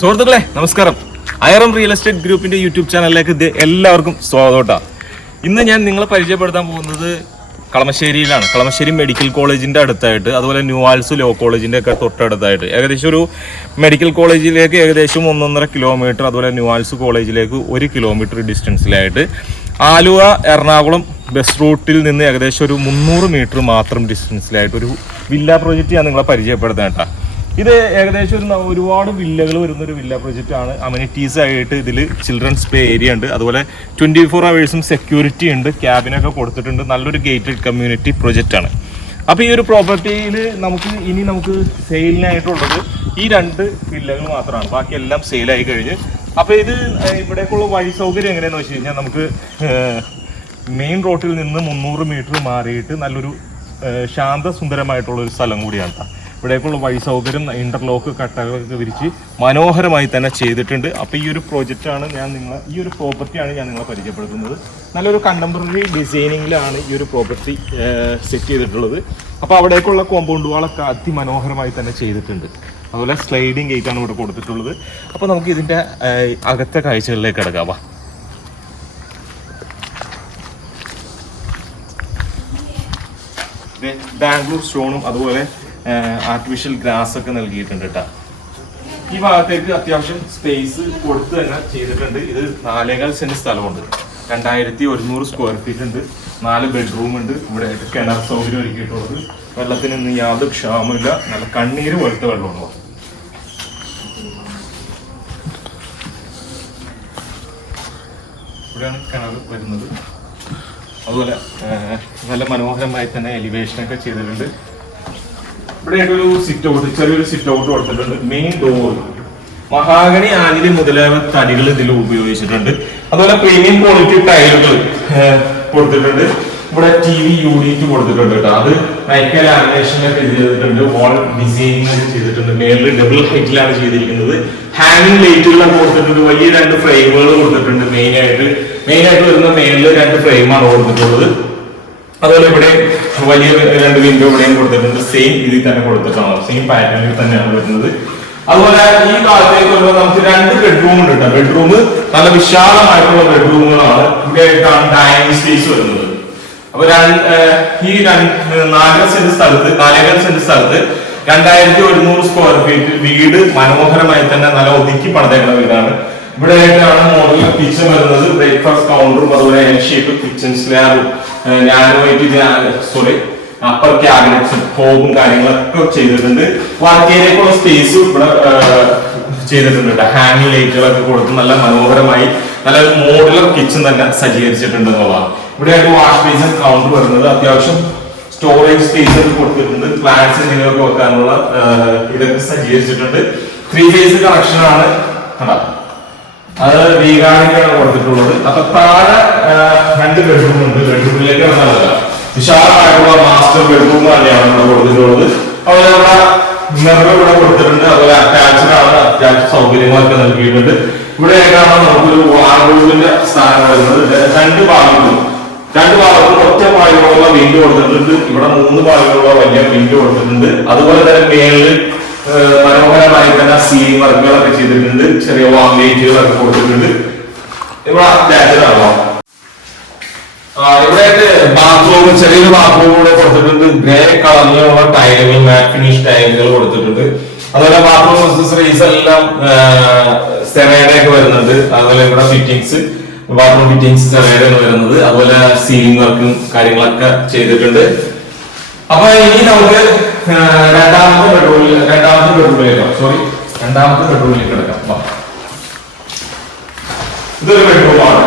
സുഹൃത്തുക്കളെ നമസ്കാരം. ഐറം real estate ഗ്രൂപ്പിന്റെ യൂട്യൂബ് ചാനലിലേക്ക് എല്ലാവർക്കും സ്വാഗതം. ഇന്ന് ഞാൻ നിങ്ങളെ പരിചയപ്പെടുത്താൻ പോകുന്നത് കളമശ്ശേരിയിലാണ്. കളമശ്ശേരി മെഡിക്കൽ കോളേജിന്റെ അടുത്തായിട്ട്, അതുപോലെ ന്യൂആൾസ് ലോ കോളേജിന്റെ ഒക്കെ തൊട്ടടുത്തായിട്ട്, ഏകദേശം ഒരു മെഡിക്കൽ കോളേജിലേക്ക് ഏകദേശം 1.5 കിലോമീറ്റർ, അതുപോലെ ന്യൂആൾസ് കോളേജിലേക്ക് 1 കിലോമീറ്റർ ഡിസ്റ്റൻസിലായിട്ട്, ആലുവ എറണാകുളം ബസ് റൂട്ടിൽ നിന്ന് ഏകദേശം ഒരു 300 മീറ്റർ മാത്രം ഡിസ്റ്റൻസിലായിട്ട് ഒരു വില്ല പ്രോജക്റ്റ് ഞാൻ നിങ്ങളെ പരിചയപ്പെടുത്താൻ കേട്ടോ. ഇത് ഏകദേശം ഒരുപാട് വില്ലകൾ വരുന്നൊരു വില്ല പ്രൊജക്റ്റ് ആണ്. അമ്യൂണിറ്റീസ് ആയിട്ട് ഇതിൽ ചിൽഡ്രൻസ് പ്ലേ ഏരിയ ഉണ്ട്, അതുപോലെ 24 hours സെക്യൂരിറ്റി ഉണ്ട്, ക്യാബിനൊക്കെ കൊടുത്തിട്ടുണ്ട്. നല്ലൊരു ഗേറ്റഡ് കമ്മ്യൂണിറ്റി പ്രൊജക്റ്റ് ആണ്. അപ്പോൾ ഈ ഒരു പ്രോപ്പർട്ടിയിൽ നമുക്ക് സെയിലിനായിട്ടുള്ളത് ഈ 2 വില്ലകൾ മാത്രമാണ്. ബാക്കിയെല്ലാം സെയിലായി കഴിഞ്ഞ്. അപ്പോൾ ഇത് ഇവിടേക്കുള്ള വഴി സൗകര്യം എങ്ങനെയാണെന്ന് വെച്ച് കഴിഞ്ഞാൽ, നമുക്ക് മെയിൻ റോഡിൽ നിന്ന് 300 മീറ്റർ മാറിയിട്ട് നല്ലൊരു ശാന്തസുന്ദരമായിട്ടുള്ളൊരു സ്ഥലം കൂടിയാണ്. ഇവിടേക്കുള്ള വഴി സൗകര്യം ഇന്റർലോക്ക് കട്ടകളൊക്കെ വിരിച്ച് മനോഹരമായി തന്നെ ചെയ്തിട്ടുണ്ട്. അപ്പോൾ ഈ ഒരു പ്രോജക്റ്റാണ് ഈ ഒരു പ്രോപ്പർട്ടിയാണ് ഞാൻ നിങ്ങളെ പരിചയപ്പെടുത്തുന്നത്. നല്ലൊരു കണ്ടംപററി ഡിസൈനിങ്ങിലാണ് ഈ ഒരു പ്രോപ്പർട്ടി സെറ്റ് ചെയ്തിട്ടുള്ളത്. അപ്പോൾ അവിടേക്കുള്ള കോമ്പൗണ്ട് വാളൊക്കെ അതിമനോഹരമായി തന്നെ ചെയ്തിട്ടുണ്ട്. അതുപോലെ സ്ലൈഡിങ് ഗേറ്റാണ് ഇവിടെ കൊടുത്തിട്ടുള്ളത്. അപ്പോൾ നമുക്ക് ഇതിൻ്റെ അകത്തെ കാഴ്ചകളിലേക്ക് കിടക്കാം. ബാംഗ്ലൂർ സ്റ്റോണും അതുപോലെ ആർട്ടിഫിഷ്യൽ ഗ്രാസ് ഒക്കെ നൽകിയിട്ടുണ്ട് കേട്ടോ. ഈ ഭാഗത്തേക്ക് അത്യാവശ്യം സ്പേസ് കൊടുത്ത് തന്നെ ചെയ്തിട്ടുണ്ട്. ഇത് 4.25 സെന്റ് സ്ഥലമുണ്ട്, 2100 സ്ക്വയർ ഫീറ്റ് ഉണ്ട്, 4 ബെഡ്റൂം ഉണ്ട്. ഇവിടെ കിണർ സൗകര്യം ഒരുക്കിയിട്ടുള്ളത്. വെള്ളത്തിനൊന്നും യാതൊരു ക്ഷാമമില്ല, നല്ല കണ്ണീര് പോലത്തെ വെള്ളമുണ്ടോ. ഇവിടെയാണ് കിണർ വരുന്നത്. അതുപോലെ നല്ല മനോഹരമായി തന്നെ എലിവേഷനൊക്കെ ചെയ്തിട്ടുണ്ട്. ഇവിടെ ഒരു സിറ്റ് ഔട്ട്, ചെറിയൊരു സിറ്റ് ഔട്ട് കൊടുത്തിട്ടുണ്ട്. മെയിൻ ഡോർ മഹാഗണി, ആഞ്ഞിലി മുതലായ തടികൾ ഇതിൽ ഉപയോഗിച്ചിട്ടുണ്ട്. അതുപോലെ പ്രീമിയം ക്വാളിറ്റി ടൈലുകൾ കൊടുത്തിട്ടുണ്ട്. ഇവിടെ TV യൂണിറ്റ് കൊടുത്തിട്ടുണ്ട് കേട്ടോ. അത് നൈക്ക ലാമിനേഷനൊക്കെ ചെയ്തിട്ടുണ്ട്. വാൾ ഡിസൈനിങ് ഒക്കെ ചെയ്തിട്ടുണ്ട്. മേളിൽ ഡബിൾ ഹൈറ്റിലാണ് ചെയ്തിരിക്കുന്നത്. ഹാങ്ങിങ് ലൈറ്റുകളൊക്കെ കൊടുത്തിട്ടുണ്ട്. വലിയ 2 ഫ്രെയിമുകൾ കൊടുത്തിട്ടുണ്ട്. മെയിനായിട്ട് വരുന്ന മേളിൽ 2 ഫ്രെയിമാണ് കൊടുത്തിട്ടുള്ളത്. അതുപോലെ ഇവിടെ വലിയ 2 വിൻഡോ ഇവിടെയും കൊടുത്തിട്ടുണ്ട്. സെയിം ഇതിൽ തന്നെ കൊടുത്തിട്ടാണ്, സെയിം പാറ്റേണിൽ തന്നെയാണ് വരുന്നത്. അതുപോലെ ഈ കാലത്തേക്ക് വരുമ്പോൾ നമുക്ക് 2 ബെഡ്റൂം ഉണ്ട് കേട്ടോ. ബെഡ്റൂം നല്ല വിശാലമായിട്ടുള്ള ബെഡ്റൂമുകളാണ്. ഇവിടെയായിട്ടാണ് ഡൈനിങ് സ്പേസ് വരുന്നത്. അപ്പൊ ഈ 4.5 സെന്റ് സ്ഥലത്ത് 2100 സ്ക്വയർ ഫീറ്റ് വീട് മനോഹരമായി തന്നെ നല്ല ഒതുക്കി പണിതേക്കുന്ന വീടാണ്. ഇവിടെ ആയിട്ടാണ് മോഡൽ കിച്ചൺ വരുന്നത്. ബ്രേക്ക്ഫാസ്റ്റ് കൗണ്ടറും അതുപോലെ എൽ ഷേപ്പ് കിച്ചൺ സ്ലാബും അപ്പർ ക്യാബിനറ്റ്സും ഹോബും കാര്യങ്ങളൊക്കെ ചെയ്തിട്ടുണ്ട്. വർക്ക് ഏരിയക്കുള്ള സ്പേസ് ഇവിടെ ചെയ്തിട്ടുണ്ട്. ഹാങ്ങിങ് ലൈറ്റുകളൊക്കെ കൊടുത്ത് നല്ല മനോഹരമായി നല്ല മോഡുലർ കിച്ചൺ തന്നെ സജ്ജീകരിച്ചിട്ടുണ്ട് എന്നുള്ളതാണ്. ഇവിടെയായിട്ട് വാഷ് ബേസിൻ കൗണ്ടർ വരുന്നത്. അത്യാവശ്യം സ്റ്റോറേജ് സ്പേസ് ഒക്കെ കൊടുത്തിട്ടുണ്ട്. പ്ലാന്റ്സ് എന്തെങ്കിലുമൊക്കെ വെക്കാനുള്ള ഇതൊക്കെ സജ്ജീകരിച്ചിട്ടുണ്ട്. 3 ഫേസ് കണക്ഷൻ ആണ്. അത് വീഗാണിക്കാണ് കൊടുത്തിട്ടുള്ളത്. അപ്പൊ താഴെ 2 ബെഡ്റൂം ഉണ്ട്. ബെഡ്റൂമിലേക്ക് വന്നതല്ല, വിശാലമായിട്ടുള്ള മാസ്റ്റർ ബെഡ്റൂം തന്നെയാണ് ഇവിടെ കൊടുത്തിട്ടുള്ളത്. അതുപോലെ മിറർ ഇവിടെ കൊടുത്തിട്ടുണ്ട്. അതുപോലെ അറ്റാച്ച്ഡ് സൗകര്യങ്ങളൊക്കെ നൽകിയിട്ടുണ്ട്. ഇവിടെയൊക്കെയാണ് നമുക്കൊരു വാർഡ്രോബിന്റെ സ്ഥാനം വരുന്നത്. 2 ഭാഗത്തും ഒറ്റ പാളികളുള്ള വിൻഡോ കൊടുത്തിട്ടുണ്ട്. ഇവിടെ 3 പാളികളുള്ള വലിയ വിൻഡോ കൊടുത്തിട്ടുണ്ട്. അതുപോലെ തന്നെ മേളിൽ മനോഹരമായി തന്നെ സീലിംഗ് വർക്കുകളൊക്കെ ചെയ്തിട്ടുണ്ട്. ചെറിയ വാം ലൈറ്റുകളൊക്കെ കൊടുത്തിട്ടുണ്ട്. ഇവിടെ അറ്റാച്ച്ഡ് ആണോ. ഇവിടെ ബാത്റൂം, ചെറിയൊരു ബാത്റൂം കൂടെ കൊടുത്തിട്ടുണ്ട്. ഗ്രേ കളറിലുള്ള ടൈലുകൾ, മാറ്റ് ഫിനിഷ് ടൈലുകൾ കൊടുത്തിട്ടുണ്ട്. അതുപോലെ ബാത്റൂം അക്സസറീസ് എല്ലാം സെറേഡയൊക്കെ വരുന്നുണ്ട്. അതുപോലെ ഇവിടെ ബാത്റൂം ഫിറ്റിംഗ്സ് സെറേഡയാണ് വരുന്നത്. അതുപോലെ സീലിംഗ് വർക്കും കാര്യങ്ങളൊക്കെ ചെയ്തിട്ടുണ്ട്. അപ്പൊ ഇനി നമുക്ക് രണ്ടാമത്തെ ബെഡ്റൂമിലേക്ക് കിടക്കാം. ഇതൊരു ബെഡ്റൂമാണ്.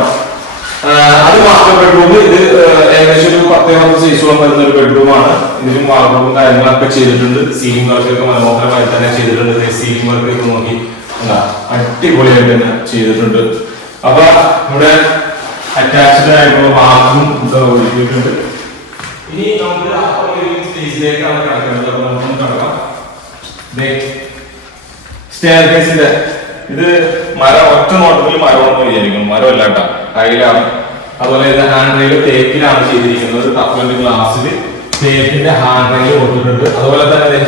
അത് മാസ്റ്റർ ബെഡ്റൂം. ഇത് ഏകദേശം ഒരു 10 സൈസോളം വരുന്ന ഒരു ബെഡ്റൂമാണ്. ഇതിലും വാർഡ്രോബും കാര്യങ്ങളൊക്കെ ചെയ്തിട്ടുണ്ട്. സീലിംഗ് വർക്കൊക്കെ മനോഹരമായി തന്നെ ചെയ്തിട്ടുണ്ട്. സീലിംഗ് വർക്കൊക്കെ നോക്കി അടിപൊളിയായിട്ട് തന്നെ ചെയ്തിട്ടുണ്ട്. അപ്പൊ ഇവിടെ അറ്റാച്ച്ഡ് ആയിട്ടുള്ള ബാത്റൂം ഒരുക്കിയിട്ടുണ്ട്. ഇനി നമുക്ക് സ്റ്റേജിലേക്കാണ് കിടക്കുന്നത്. അപ്പൊ നമുക്കൊന്ന് കിടക്കാം. സ്റ്റെയർകേസിന്റെ ഇത് മരം, ഒറ്റ നോട്ടത്തിൽ മരമാണെന്ന് വിചാരിക്കും. മരമല്ല കേട്ടോ, ടൈലാണ്. അതുപോലെ ഇത് ഹാൻഡ് റെയിൽ തേക്കിലാണ് ചെയ്തിരിക്കുന്നത്. ടഫ്ലന്റ് ഗ്ലാസ്സിൽ തേക്കിന്റെ ഹാൻഡ് റെയിൽ കൊടുത്തിട്ടുണ്ട്. അതുപോലെ തന്നെ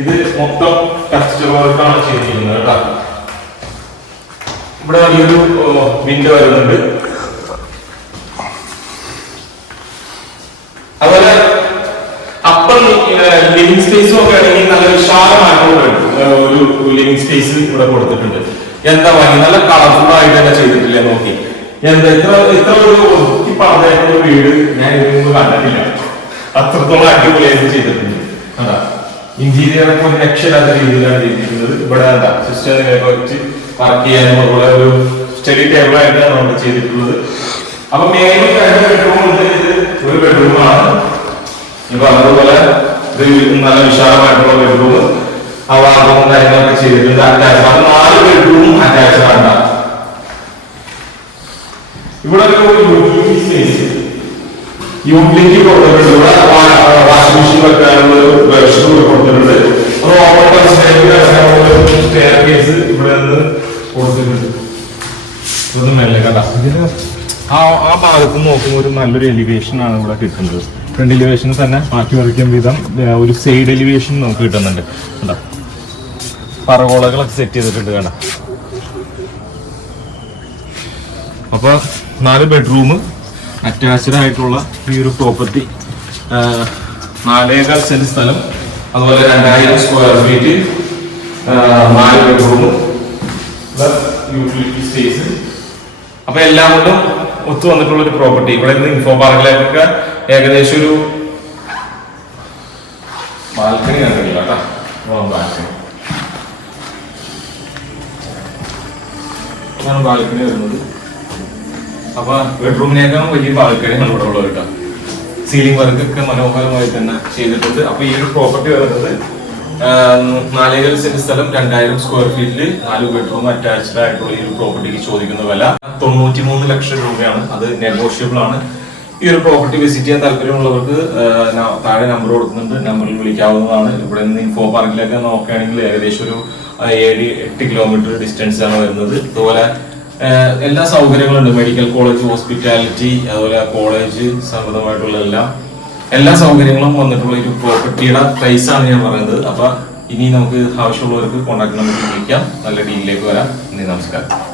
ഇത് മൊത്തം ടെക്സ്ചർ വർക്കാണ് ചെയ്തിരിക്കുന്നത് കേട്ടോ. ഇവിടെ വലിയൊരു വിൻഡോ വരുന്നുണ്ട്. അതുപോലെ അപ്പർ ലിവിംഗ് സ്പേസും ഒക്കെ ആണെങ്കിൽ നല്ല വിശാലമായിട്ടുള്ള ഒരു ലിവിംഗ് സ്പേസ് ഇവിടെ കൊടുത്തിട്ടുണ്ട്. എന്താ ഭംഗി, നല്ല കളർഫുൾ ആയിട്ട് തന്നെ ചെയ്തിട്ടില്ലേ നോക്കി. എന്താ ഇത്ര ഒരു ഒതുക്കിപ്പാതായിട്ടുള്ള വീട് ഞാൻ ഇതിനു മുമ്പ് കണ്ടിട്ടില്ല. അത്രത്തോളം അടിപൊളിയായിട്ട് ചെയ്തിട്ടുണ്ട്. അതാ ഇന്റീരിയർ ഒക്കെ ഒരു രക്ഷയില്ലാത്ത രീതിയിലാണ് ചെയ്തിരിക്കുന്നത്. ഇവിടെ എന്താ സിസ്റ്റം വെച്ച് വർക്ക് ചെയ്യാനും അതുപോലെ ഒരു സ്റ്റഡി ടേബിൾ ആയിട്ടാണ് നമ്മൾ ചെയ്തിട്ടുള്ളത്. അപ്പൊ മേലും 2 ബെഡ്റൂം ഉണ്ട്. ഇത് ഒരു ബെഡ്റൂമാണ്. ഇപ്പൊ അതുപോലെ നല്ല വിശാലമായിട്ടുള്ള ബെഡ്റൂം, ആ വാർഡും കാര്യങ്ങളൊക്കെ ചെയ്തിട്ടുണ്ട്. അറ്റാച്ച്, അത് 4 ബെഡ്റൂമും അറ്റാച്ച്ഡ് ആണ്. ഇവിടെ ഒരു യൂട്ടിലിറ്റി സ്പേസ്, യൂട്ടിലിറ്റി കൊടുത്തിട്ടുണ്ട്. ഇവിടെ വാഷിംഗ് മെഷീൻ വെക്കാനുള്ള ഒരു ബ്രഷ് കൊടുത്തിട്ടുണ്ട്. സ്റ്റെയർ കേസ് ഇവിടെ നിന്ന് കൊടുത്തിട്ടുണ്ട്. ഇതൊന്നും മെല്ലെ കേട്ടാ. ഇതിന് ആ ഭാഗത്ത് നോക്കുമ്പോൾ ഒരു നല്ലൊരു എലിവേഷൻ ആണ് ഇവിടെ കിട്ടുന്നത്. ഫ്രണ്ട് എലിവേഷൻ തന്നെ മാറ്റി മറിക്കും വിധം ഒരു സൈഡ് എലിവേഷൻ നമുക്ക് കിട്ടുന്നുണ്ട്. കേട്ടോ, പറകോളകളൊക്കെ സെറ്റ് ചെയ്തിട്ടുണ്ട്. കേട്ടോ, അപ്പൊ 4 ബെഡ്റൂം അറ്റാച്ച്ഡ് ആയിട്ടുള്ള ഈ ഒരു പ്രോപ്പർട്ടി, 4.25 സെന്റ് സ്ഥലം, അതുപോലെ 2000 square feet, 4 bedroom utility space. അപ്പൊ എല്ലാം കൊണ്ടും ഒത്തു വന്നിട്ടുള്ള ഒരു പ്രോപ്പർട്ടി. ഇവിടെ നിന്ന് ഇൻഫോ പാർക്കിലേക്കൊക്കെ ഏകദേശം ഒരു ബാൽക്കണി കണ്ടില്ല കേട്ടോ. ബാൽക്കണി വരുന്നത്. അപ്പൊ ബെഡ്റൂമിനേക്കാൾ വലിയ ബാൽക്കണിയാണ് ഇവിടെ ഉള്ളത് കേട്ടോ. സീലിംഗ് വർക്ക് ഒക്കെ മനോഹരമായി തന്നെ ചെയ്തിട്ടുണ്ട്. അപ്പൊ ഈ ഒരു പ്രോപ്പർട്ടി വരുന്നത് 4.25 സെന്റ് സ്ഥലം, 2000 സ്ക്വയർ ഫീറ്റില് 4 ബെഡ്റൂം അറ്റാച്ച്ഡ് ആയിട്ടുള്ള ഈ ഒരു പ്രോപ്പർട്ടിക്ക് ചോദിക്കുന്ന വില 93 ലക്ഷം രൂപയാണ്. അത് നെഗോഷ്യബിൾ ആണ്. ഈ ഒരു പ്രോപ്പർട്ടി വിസിറ്റ് ചെയ്യാൻ താല്പര്യമുള്ളവർക്ക് താഴെ നമ്പർ കൊടുക്കുന്നുണ്ട്, നമ്പറിൽ വിളിക്കാവുന്നതാണ്. ഇവിടെ നിന്ന് ഇൻഫോ പാർക്കിലൊക്കെ നോക്കുകയാണെങ്കിൽ ഏകദേശം ഒരു 7-8 കിലോമീറ്റർ ഡിസ്റ്റൻസ് ആണ് വരുന്നത്. അതുപോലെ എല്ലാ സൗകര്യങ്ങളും ഉണ്ട്. മെഡിക്കൽ കോളേജ്, ഹോസ്പിറ്റാലിറ്റി, അതുപോലെ കോളേജ് സംബന്ധമായിട്ടുള്ള എല്ലാ സൗകര്യങ്ങളും വന്നിട്ടുള്ള ഒരു പ്രോപ്പർട്ടിയുടെ പ്രൈസ് ആണ് ഞാൻ പറയുന്നത്. അപ്പൊ ഇനി നമുക്ക് ആവശ്യമുള്ളവർക്ക് കോൺടാക്ട് നമ്പറിൽ വിളിക്കാം. നല്ല ഡീലിലേക്ക് വരാം. നന്ദി, നമസ്കാരം.